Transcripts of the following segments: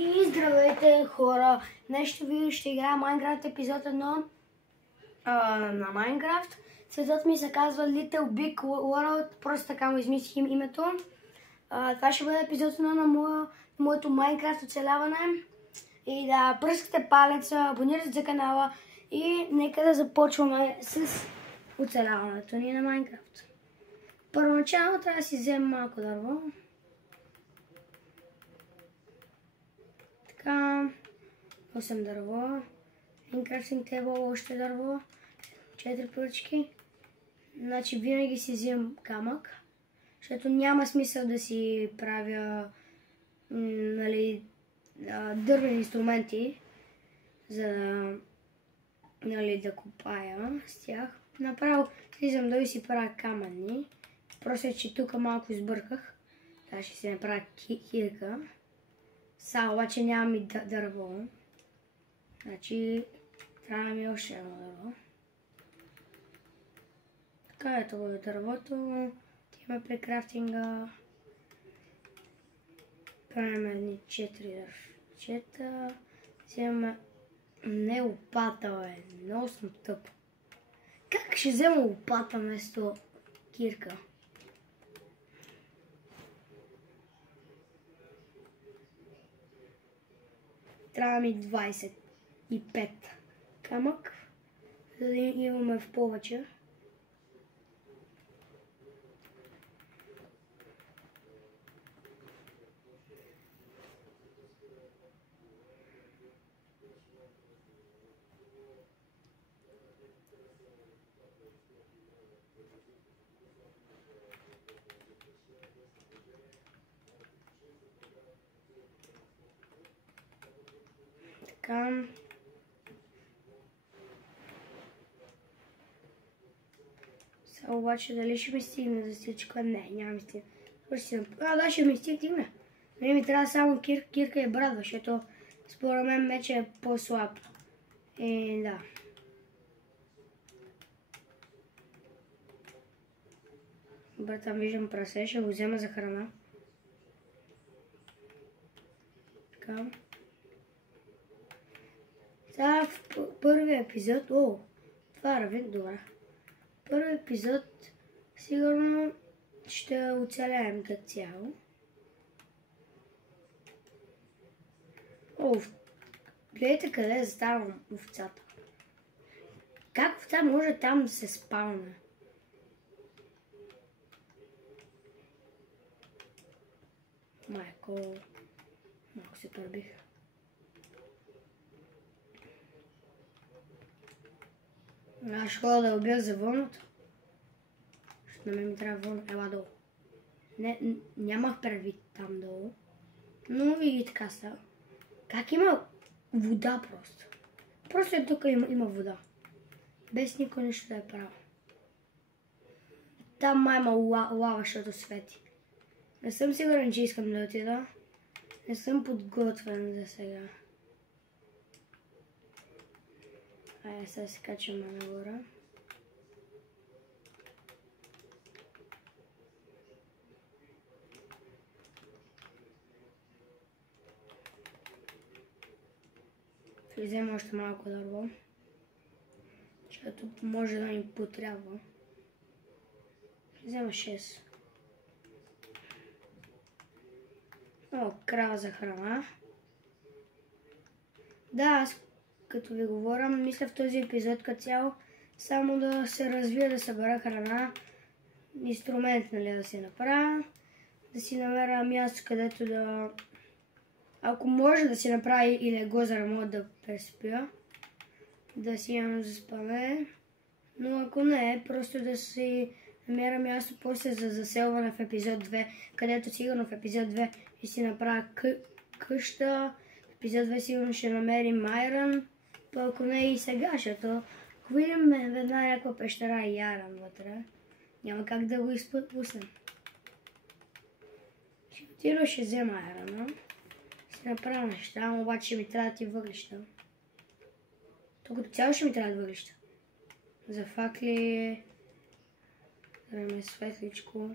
И здравейте, хора! Днес ще играя Minecraft епизод 1 на Minecraft. Светът ми се казва Little Big World, просто така му измислих името. Това ще бъде епизод 1 на моето Minecraft оцеляване. И да пръскате палеца, абонирайте за канала и нека да започваме с оцеляването ни на Minecraft. Първоначално трябва да си вземем малко дърво. Така, 8 дърво, един крафтинг тейбъл, още дърво, 4 пръчки. Значи винаги си взимам камък, защото няма смисъл да си правя дървени инструменти, за да копая с тях. Направо слизам долу и си правя камъни. Просто че тук малко избърках. Сега ще си направя кирка. Сега обаче нямам и дърво. Значи трябва да ми още едно дърво. Така е това дървото. Имаме при крафтинга. Правим едни 4 дървчета. Вземаме... Не лопата, много съм тъп. Как ще взема лопата вместо кирка? Трябва ми 25 камък, за да имаме в повече. Така. Сега обаче дали ще ми стигне за всичко? Не, няма ми стигне. Да, ще ми стигне. Не ми трябва само кирка и брадва, защото според мен мечът е по-слаб. Да. Добре, там виждам прасе, ще го взема за храна. Така. Сега в първия епизод... това е равен, добре. Първи епизод сигурно ще оцелеем като цяло. Гледайте къде заставам овцата. Как овца може там да се спалне? Майко, малко се пърбих. Аз ще ходя да убия за вълното. Защото на мен ми трябва вълно. Ела долу. Нямах предвид там долу. Но и така става. Как има вода просто? Просто е тук има вода. Без никой нищо да е правил. Там май има лава, защото свети. Не съм сигурен, че искам да отида. Не съм подготвен за сега. Айде сега се качваме нагоре. Ще взема още малко дърво, защото може да ни потрябва. Ще взема 6. Крава за храна. Да, аз като ви говоря, мисля в този епизод като цяло само да се развия, да събера храна, инструмент, да си направя, да си намеря място, където да... Ако може да си направи и легло, за да мога да преспя, да си имам за спане, но ако не, просто да си намеря място после за заселване в епизод 2, където сигурно в епизод 2 ще си направя къща, в епизод 2 сигурно ще намерим айрън, ако не и сега, защото ако видим веднага някаква пещера и айрън вътре, няма как да го изпуснем. Ще отида, ще взема айръна, ще направя неща, обаче ми трябват и въглища. Тук като цяло ще ми трябват въглища. За факли, време светличко.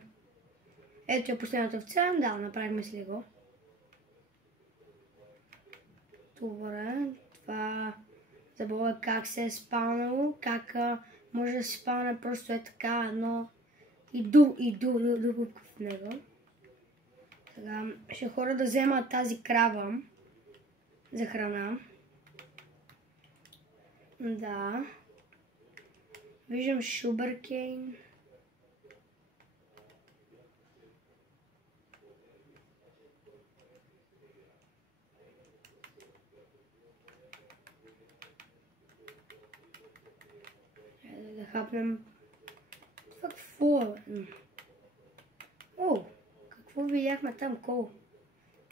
Ето е последната овца, да, направихме с лего. Добре, това забавя как се е спалнало, как може да се спалне просто е така, но и дупка в него. Сега ще хора да взема тази крава за храна. Да. Виждам шубъркейн. Да хапнем. Това какво е? О, какво видяхме там? Кол.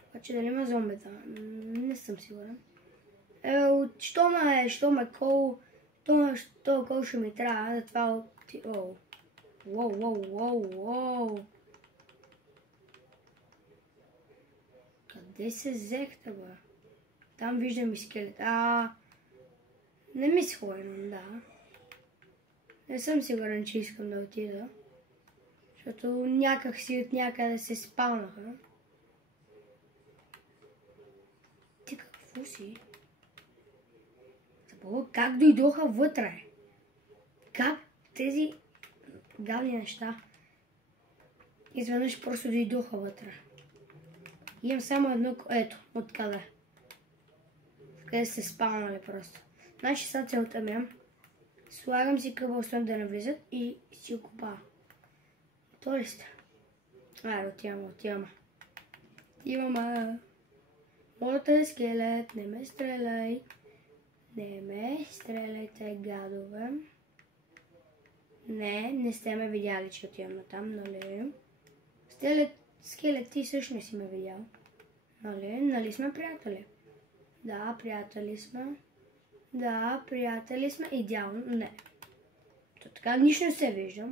Обаче дали има зомбита? Не съм сигурен. Що ме кол? То кол ще ми трябва. Да това... Воу. Къде се взехте, бе? Там виждам и скелет. Не ми се хвойнам, да. Не съм сигурен, че искам да отида. Защото някак си от някъде се спалнаха. Ти какво си? Забава как дойдоха вътре? Как тези гадни неща изведнъж просто дойдоха вътре? Имам само едно... Ето, откъде. Къде се спалнали просто. Значи сега целта ми слагам си къбълстон да не влизат и си окупа. То ли сте? Отиваме. Моята скелет, не ме стреляй. Не ме стреляйте, гадове. Не сте ме видяли, че отивам натам, нали? Скелет, ти също не си ме видял. Нали сме приятели? Да, приятели сме. Идеално, не. То така нищо не се вижда,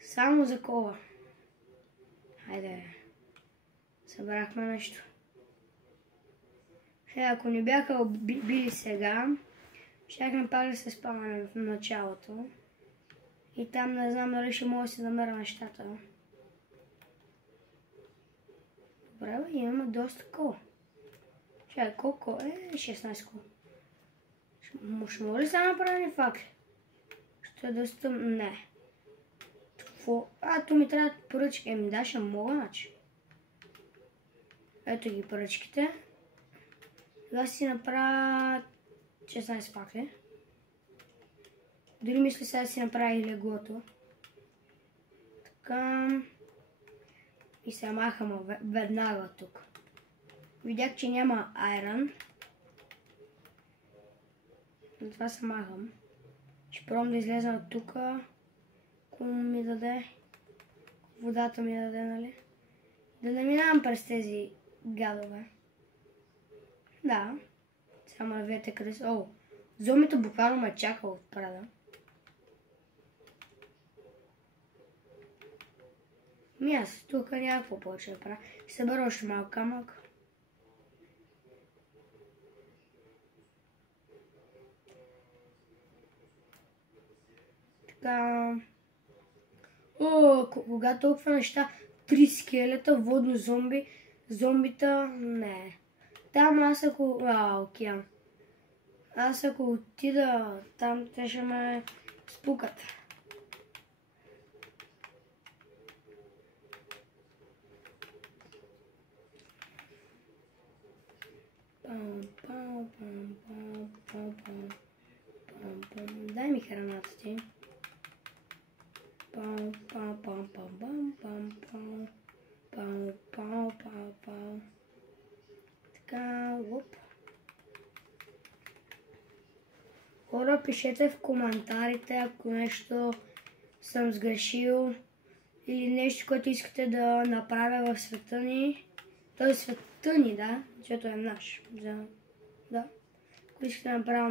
Само за кола. Хайде. Събрахме нещо. Ако не бяха били сега, щяхме пак да се спаваме в началото. И там не знам дали ще мога да се намеря нещата. Добре, имаме доста кола. Колко е? 16 кола. Ще мога ли сега направя факли? Ще е доста... Не. Какво? То ми трябва поръчки. Да, ще мога, значи. Ето ги поръчките. Сега си направя 16 факли. Дори мисля сега си направя и леглото. Така. И се махам веднага тук. Видях, че няма айрон. Затова се махам. Ще пробвам да излеза от тук. Ако ми даде. Водата ми даде, нали? Да не минавам през тези гадове. Да. Само да видите къде са. Зомбито буквално ме чака отпрада. Аз тук някакво повече да правя. Ще събера още малко камък. Така. Кога толкова неща? 3 скелета, водно зомби, зомбита, не. Там аз ако... океан. Аз ако отида там, те ще ме спукат. Дай ми храната ти. Така, Хора, пишете в коментарите, ако нещо съм сгрешил или нещо, което искате да направя в света ни. Той света ни, да, защото е наш. Да. Ако искате да направя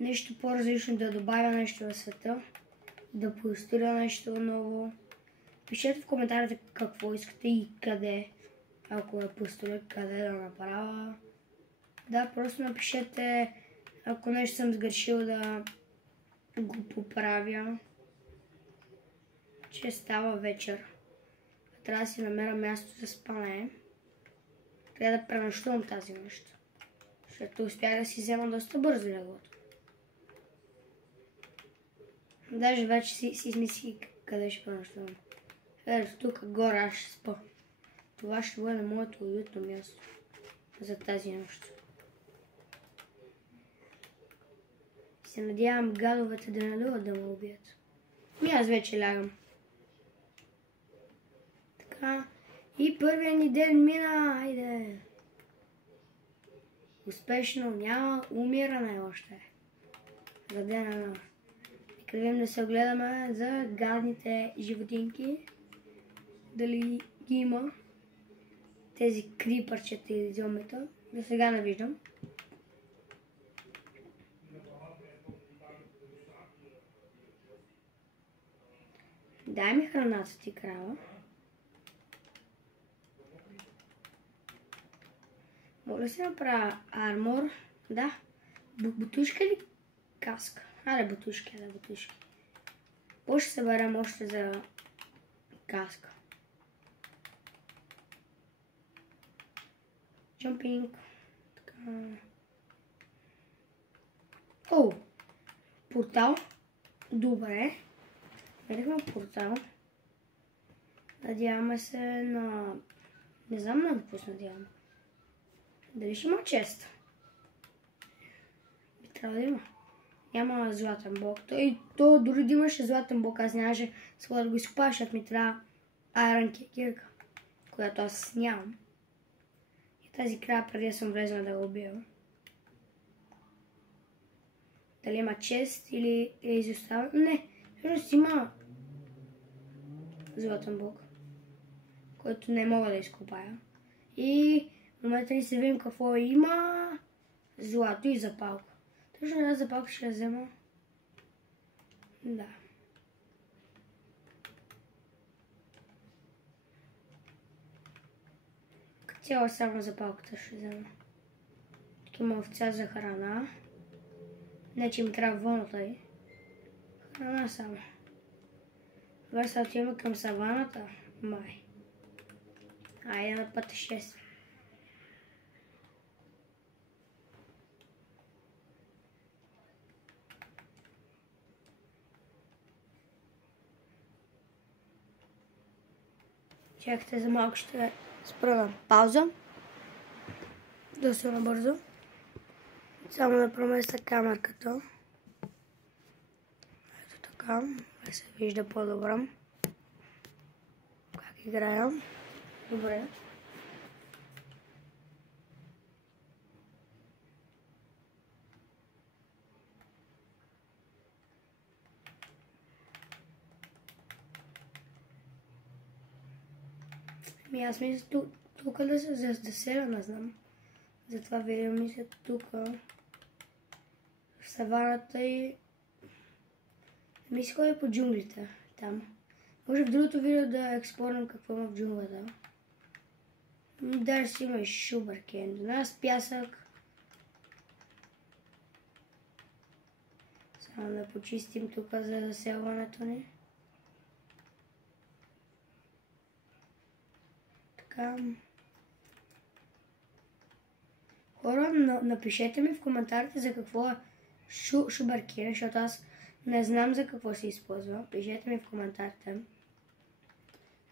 нещо по-различно, да добавя нещо в света, да построя нещо ново. Пишете в коментарите какво искате и къде. Ако я построя, къде да направя. Да, просто напишете, ако нещо съм сгрешил, да го поправя. Че става вечер. трябва да си намеря място за спане. Трябва да пренощувам тази нощ. Защото успях да си взема доста бързо леглото. Даже вече си измислих къде ще пренощувам. Ето тук горе аз ще спа. Това ще бъде моето уютно място за тази нощ. Се надявам гадовете да не дойдат да ме убият. Аз вече лягам. Така. И първият ни ден мина. Айде. Успешно. Няма умиране още. За дена на. Нека видим да се огледаме за гадните животинки. Дали ги има. Тези крипърчета или зомбита. До сега не виждам. Дай ми храната ти, крава. Мога да си направя армор. Да. Бутушка или каска? Аре, бутушки, да, бутушки. Какво ще съберем още за каска? Джампинг. Така. О! Портал. Добре. Видихме портал. Надяваме се на... Не знам на какво се надяваме. Дали ще има чест? Би трябва да има. Няма златен блок. То дори да имаше златен блок, аз нямаше своя да го изкопая, защото ми трябва айрон кирка, която аз нямам. И тази края преди да съм влезла да го убия. Дали има чест или е изоставен? Не. Всъщност има златен блок, който не мога да изкопая. И в момента ни се видим какво има. Злато и запалка. Точно една запалка ще я взема. Да. Като цяло само запалката ще взема. Тук има овца за храна. Не, че им трябва вълната и. Храна само. Добре, сега отиваме към саваната. Май. Айде на пътешествие. Чакайте за малко, ще спра на пауза. Доста набързо. Само да проместя камерката. Ето така. Да се вижда по-добре. Как играя. Добре. Аз мисля тук да се заселя, не знам. Затова видео мисля тук в саваната и мисля ходя по джунглите там. Може в другото видео да експлорирам какво има в джунглата. Даже си има и шубъркен. До нас пясък. Само да почистим тук за заселването ни. Така. Хора, напишете ми в коментарите за какво е шубъркен, защото аз не знам за какво се използва. Пишете ми в коментарите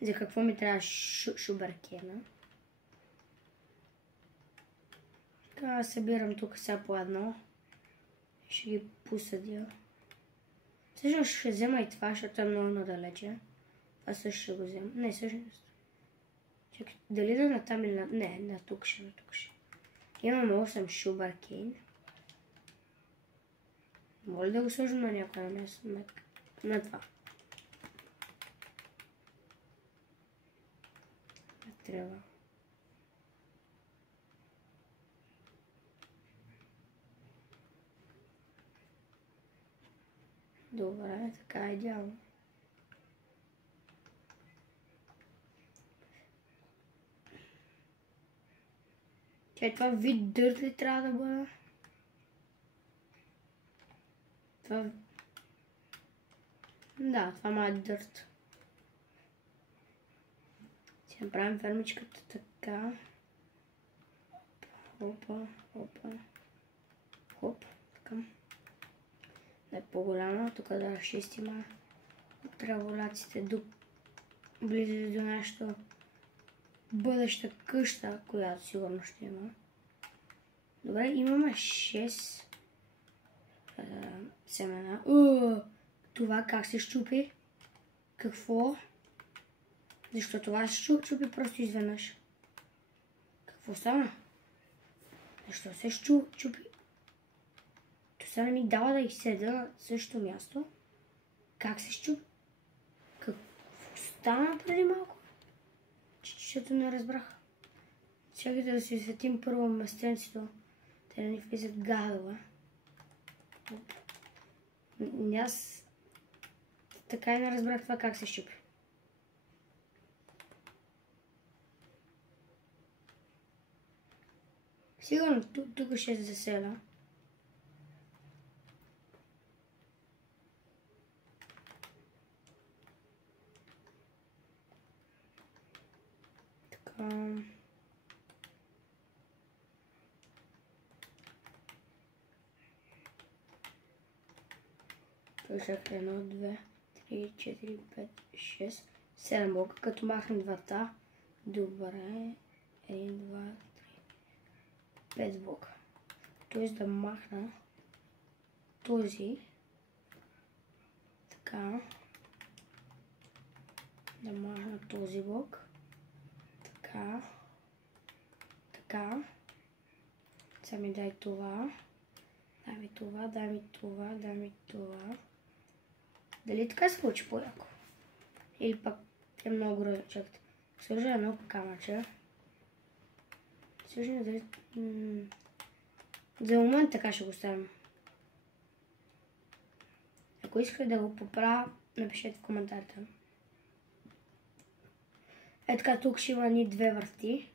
за какво ми трябва шубъркена. Така, събирам тук сега по едно. Ще ги посадя. Всъщност ще взема и това, защото е много надалече. Това също ще го взема. Не, всъщност. Чакай, дали да на там или на... Не, на тук ще, на тук ще. Имам 8 шубъркейн. Моля да го сложим на някое място. На това. Не трябва. Добре, така е идеално. Това вид дърт ли трябва да бъде? Това... Да, това ма е дърт. Ще направим фермичката така. Опа, опа. Хоп, така. Да е по-голяма, тук да разчистим треволаците близо до нашата бъдеща къща, която сигурно ще има. Добре, имаме 6 семена. Това как се щупи? Какво? Защо това се щупи просто изведнъж? Какво стана? Защо се щупи? То сега не ми дава да изседа на същото място. Как се щупи? Какво стана преди малко? Защото не разбрах. Чакайте да си осветим първо местенцето. Те да ни влизат гадове. Аз така и не разбрах това как се щупи. Сигурно тук ще се заселя. Така. Пишах 1, 2, 3, 4, 5, 6, 7 блока, като махнем двата. Добре. 1, 2, 3, 5 блока. Тоест да махна този. Така. Да махна този блок. Така. Така. Сега ми дай това. Дай ми това, дай ми това, дай ми това. Дали така се получи по-яко? Или пак е много грозно. Чакайте. Сложа едно камъче. Сложа дали... За момент така ще го ставим. Ако искате да го поправя, напишете в коментарите. Е така, тук ще има ни 2 врати.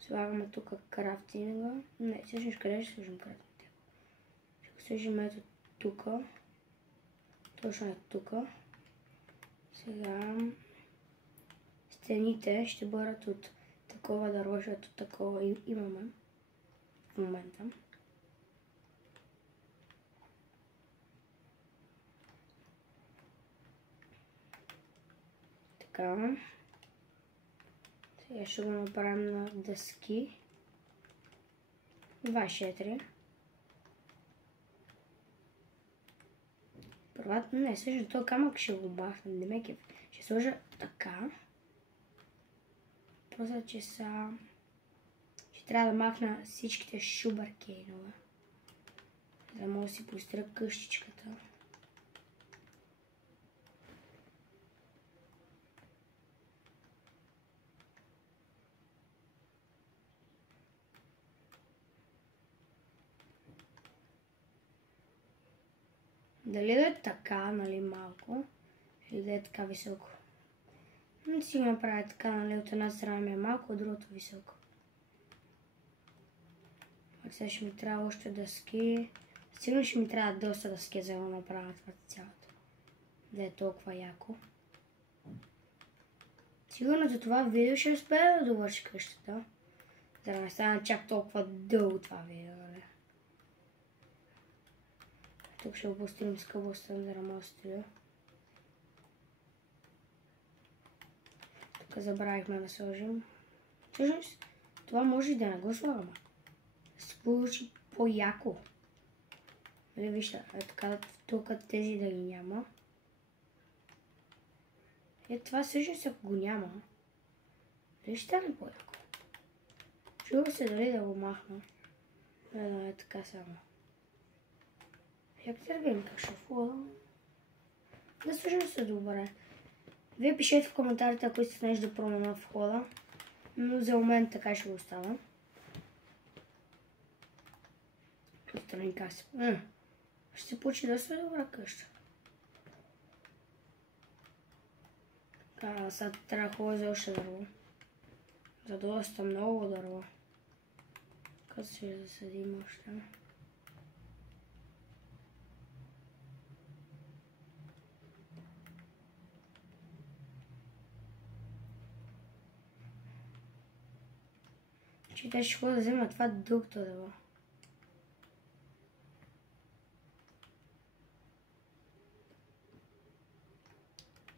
Слагаме тук крафтинга. Не, всъщност къде ще сложим крафтинга? Ще го сложим ето тук. Точно ето тук. Сега стените ще бъдат от такова дърво, защото такова имаме в момента. Така. Сега ще го направим на дъски. 24. Първата, не, всъщност този камък ще го махнем, демек ще сложа така. Просто, че са... Ще трябва да махна всичките шубъркейнове. За да мога да си построя къщичката. Дали да е така, нали, малко, или да е така високо. Не си го направя така, нали, от една страна ми е малко, от другото високо. А сега ще ми трябва още дъски. Сигурно ще ми трябва доста дъски, за да го направя това цялото. Да е толкова яко. Сигурно за това видео ще успея да довърши къщата. За да не стане чак толкова дълго това видео, нали. Тук ще го построим с къбостън, за да мога да стоя. Тук забравихме да сложим. Всъщност, това може и да не го слагаме. Да се получи по-яко. Нали, вижте, така тук тези да ги няма. Това всъщност ако го няма. Дали ще стане по-яко? Чува се дали да го махна. Не, така само. Як да видим как ще входа. Да всъщност се добре. Вие пишете в коментарите, ако искате нещо да променя в входа. Но за момент така ще го оставам. Отстрани как се... Ще се получи доста добра къща. Сега трябва хубаво за още дърво. За доста много дърво. Като ще засадим още. Че те ще ходя да взема това дългото дърво.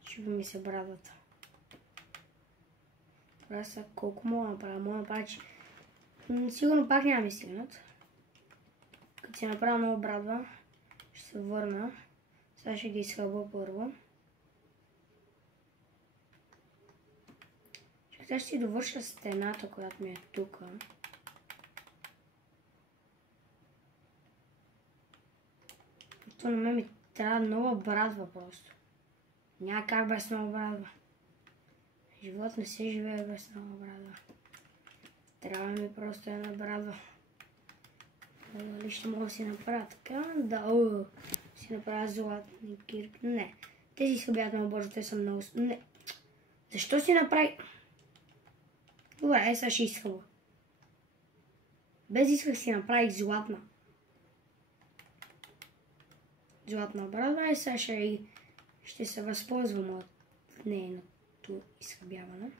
Чува ми се брадата. Добре, сега колко мога да направя? Мога да направя, че... Сигурно пак няма ми стигнат. Като си направя много брадва, ще се върна. Сега ще ги изхълба първо. Сега ще си довърша стената, която ми е тук. То на мен ми трябва нова брадва просто. Няма как без нова брадва. Живот не се живее без нова брадва. Трябва ми просто една брадва. Дали ще мога да си направя така? Да, си направя златни кирпи. Не. Тези са бяха много бързо, те са много... Не. Защо си направи... Добре, сега ще изхъба. Без исках си направих златна. Златна брадва и сега ще се възползвам от нейното изхъбяване.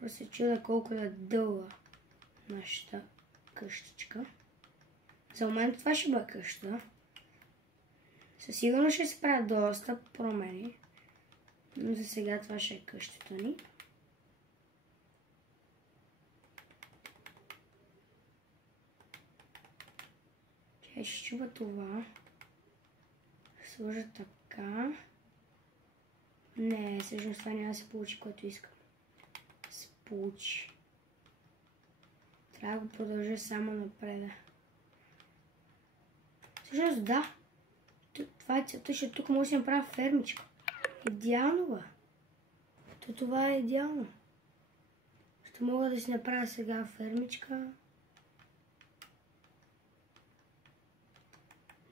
Просто се чуда колко е дълга нашата къщичка. За момент това ще бъде къща. Със сигурност ще се правят доста промени. Но за сега това ще е къщата ни. Ще чува това. Сложа така. Не, всъщност това няма да се получи, което искам. Се получи. Трябва да го продължа само напред. Всъщност да. Това е целта, че тук може да си направя фермичка. Идеално, бе. Това е идеално. Ще мога да си направя сега фермичка.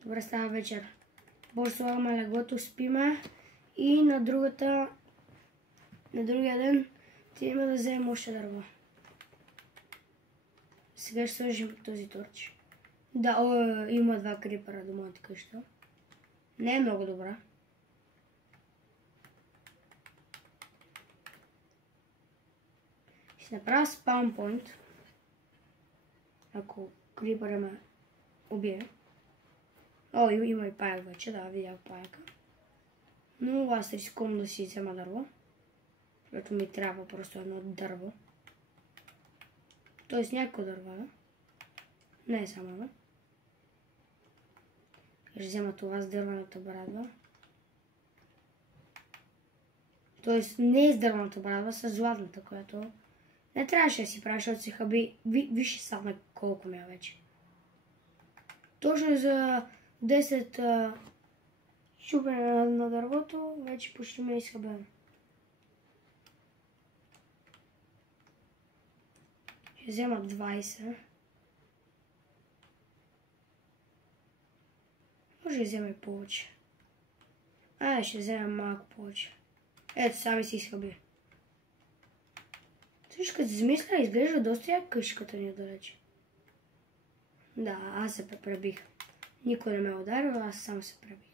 Добре, става вечер. Боже, слагаме леглото, спиме и на другия ден отидем да вземем още дърво. Сега ще сложим този торч. Да, има 2 крипера до моята къща. Не е много добра. Ще направя спаунпойнт. Ако крипера ме убие. Има и паяк вече, да, видях паяка. Но аз рискувам да си взема дърво. Защото ми трябва просто едно дърво. Тоест някакво дърво, да? Не е само едно. Ще взема това с дървената брадва. Тоест не е с дървената брадва, с златната, която не трябваше да си правя, защото се хъби. Виж само колко ми е вече. Точно за 10 чупене на дървото, вече почти ме е изхъбено. Ще взема 20. Може да взема и повече. Ще взема малко повече. Ето, сами си изхъби. Също като се замисля, изглежда доста як къщата ни далече. Да, аз се пребих. Никой не ме е ударил, аз сам се пребих.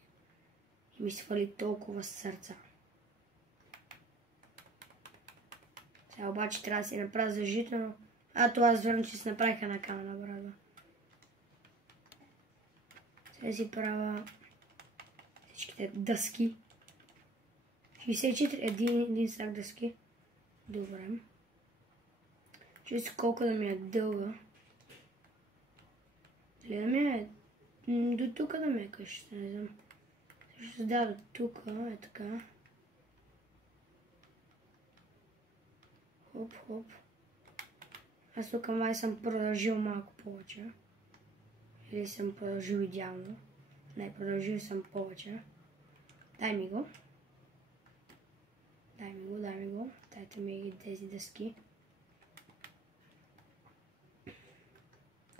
И ми свали толкова сърца. Сега обаче трябва да си направя зажително. Това аз върна, че си направих една камена брадва. Сега си правя всичките дъски. 64, един сак дъски. Добре. Чуйте колко да ми е дълга. Дали да ми е до тук да ми е къщата, не знам. Също да, до тук е така. Хоп, хоп. Аз тук май съм продължил малко повече. Или съм продължил идеално. Не, продължил съм повече. Дай ми го. Дайте ми тези дъски.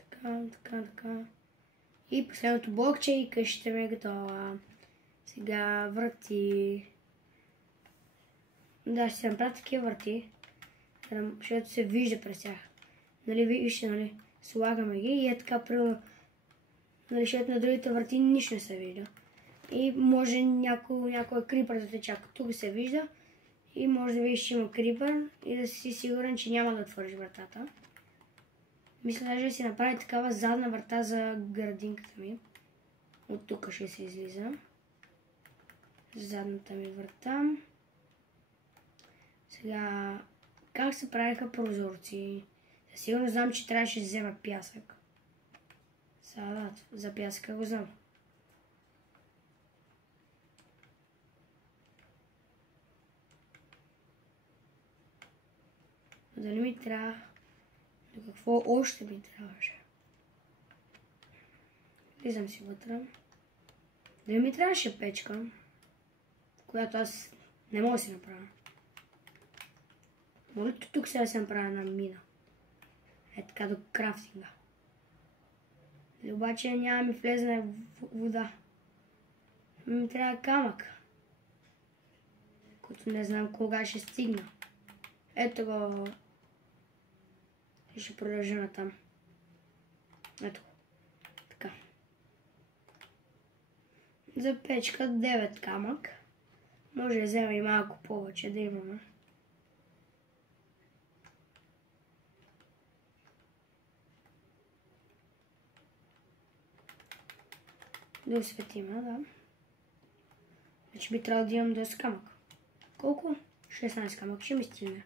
Така. И последното блокче и къщата ми е готова. Сега врати. Да, ще се направя такива врати. Защото се вижда през тях. Нали, вижте, нали, слагаме ги и е така примерно. Нали, защото на другите врати нищо не се вижда. И може някой крипър да те чака. Тук се вижда И може да видиш, че има крипър и да си сигурен, че няма да отвориш вратата. Мисля даже да си направи такава задна врата за градинката ми. От тук ще се излиза. Задната ми врата. Сега, как се правиха прозорци? Сигурно знам, че трябваше да взема пясък. Сега за пясъка го знам. Дали ми трябва? До какво още ми трябваше? Влизам си вътре. Дали ми трябваше печка, която аз не мога да си направя? Може ли тук сега да се направя една мина? Е така до крафтинга. Или обаче няма ми влезне вода. Ми трябва камък, който не знам кога ще стигна. Ето го. Ще продължа натам. Ето. Така. За печка 9 камък. Може да взема и малко повече да имаме. Да осветиме, да. Значи би трябвало да имам доста камък. Колко? 16 камък. Ще ми стигне.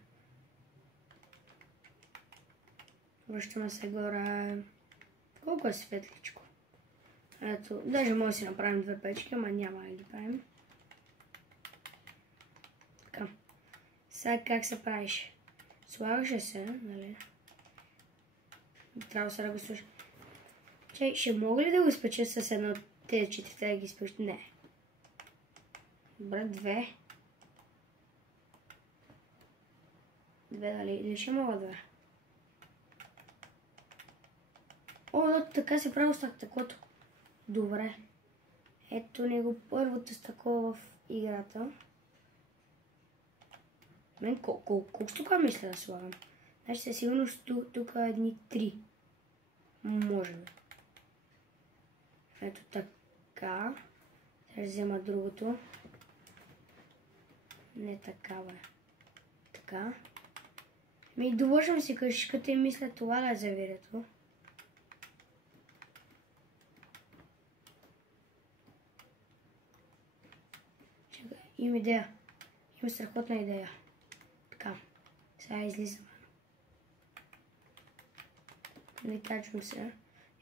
Връщаме се горе. Колко е светличко? Ето, даже може да си направим 2 печки, ама няма да ги правим. Така. Сега как се правиш? Слагаше се, нали? Трябва сега да го слуша. Чай, ще мога ли да го спеча с едно от тези 4 да ги спеча? Не. Добре, 2. 2, дали? Или ще мога 2? О, така се прави стъклото. Добре. Ето ни го първото стъкло в играта. Мен колко тук мисля да слагам? Значи със сигурност тук едни 3. Може би. Ето така. Сега взема другото. Не такава е. Така. Ми довършвам си къщичката и мисля това да е завирето. Чакай, имам идея. Имам страхотна идея. Така. Сега излизаме. Качвам се.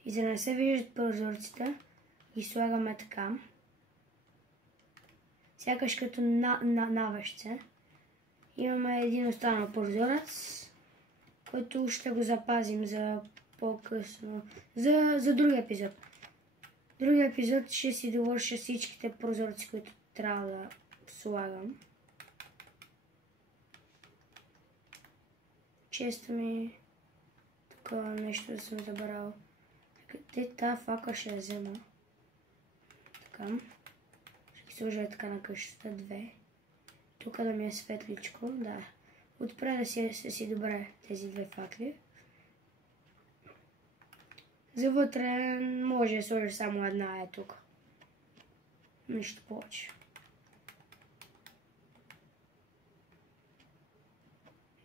И за да не се виждат прозорците, ги слагаме така. Сякаш като навещце. Имаме един останал прозорец, който ще го запазим за по-късно. За другия епизод. Другия епизод ще си довърша всичките прозорци, които трябва да слагам. Често ми такова нещо да съм забрал. Къде тази фака ще я взема? Така. Ще ги сложа така на къщата. 2. Тук да ми е светличко. Да. Отпред да си добре тези 2 факли. За вътре може да сложиш само една е тук. Нищо повече.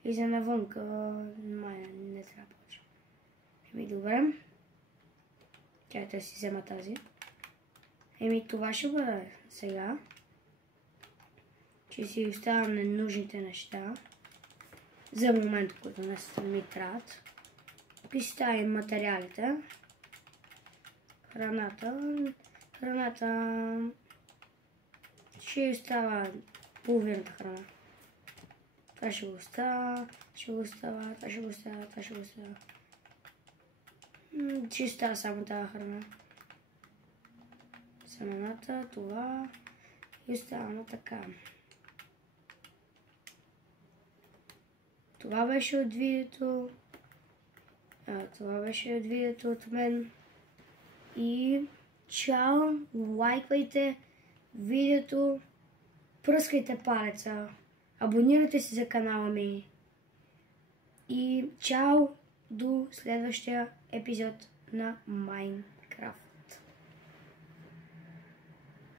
И за навънка не трябва повече. Еми добре. Чакайте да си взема тази. Еми това ще бъде сега. Че си оставям ненужните неща. За момент, които не ми трябват. Тук си ставим материалите. Храната ще остава половината храна. Това ще го остава, това ще го остава. Ще остава само тази храна. Семената, това и оставаме така. Това беше от видеото. Това беше от видеото от мен. И чао! Лайквайте видеото, пръскайте палеца, абонирайте се за канала ми. И чао до следващия епизод на Mine.